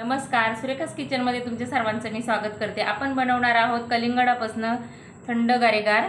नमस्कार सुरेखास किचनमध्ये तुमच्या सर्वांचं मी स्वागत करते. आपण बनवणार आहोत कलिंगडापासनं थंड गारेगार.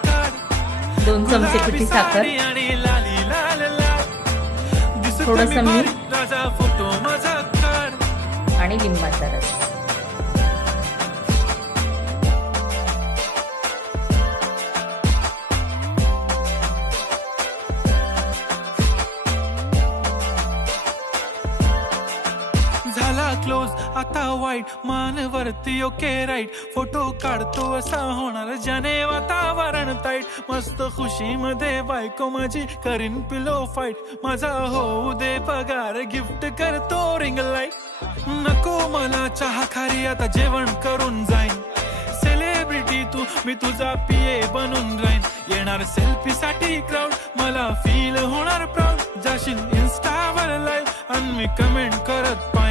दोन चमचे पिठी साखर? थोडंसं मी मीठ. आणि लिंबाचा रस. झाला क्लोज आता वाईट मान वरती ओके राईट फोटो काढतो असा होणार ज्याने वातावरण. ताईट मस्त खुशी मध्ये बायको माझी करीन पिलो फाईट माझा होऊ दे पगार गिफ्ट करतो रिंग लाइट नको मला चहा खारी आता जेवण करून जाईन. सेलिब्रिटी तू मी तुझा पिये बनून राहीन. येणार सेल्फी साठी क्राऊड मला फील होणार प्राऊड जाशील इन्स्टावर लाईव्ह आणि मी कमेंट करत पाहिजे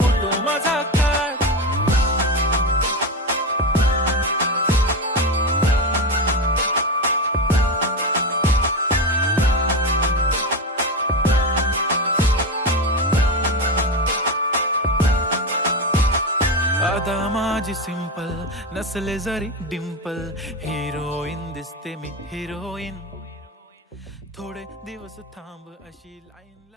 आता माझी सिंपल नसले जरी डिंपल हिरोईन दिसते मी हिरोईन थोडे दिवस थांब अशी लाईन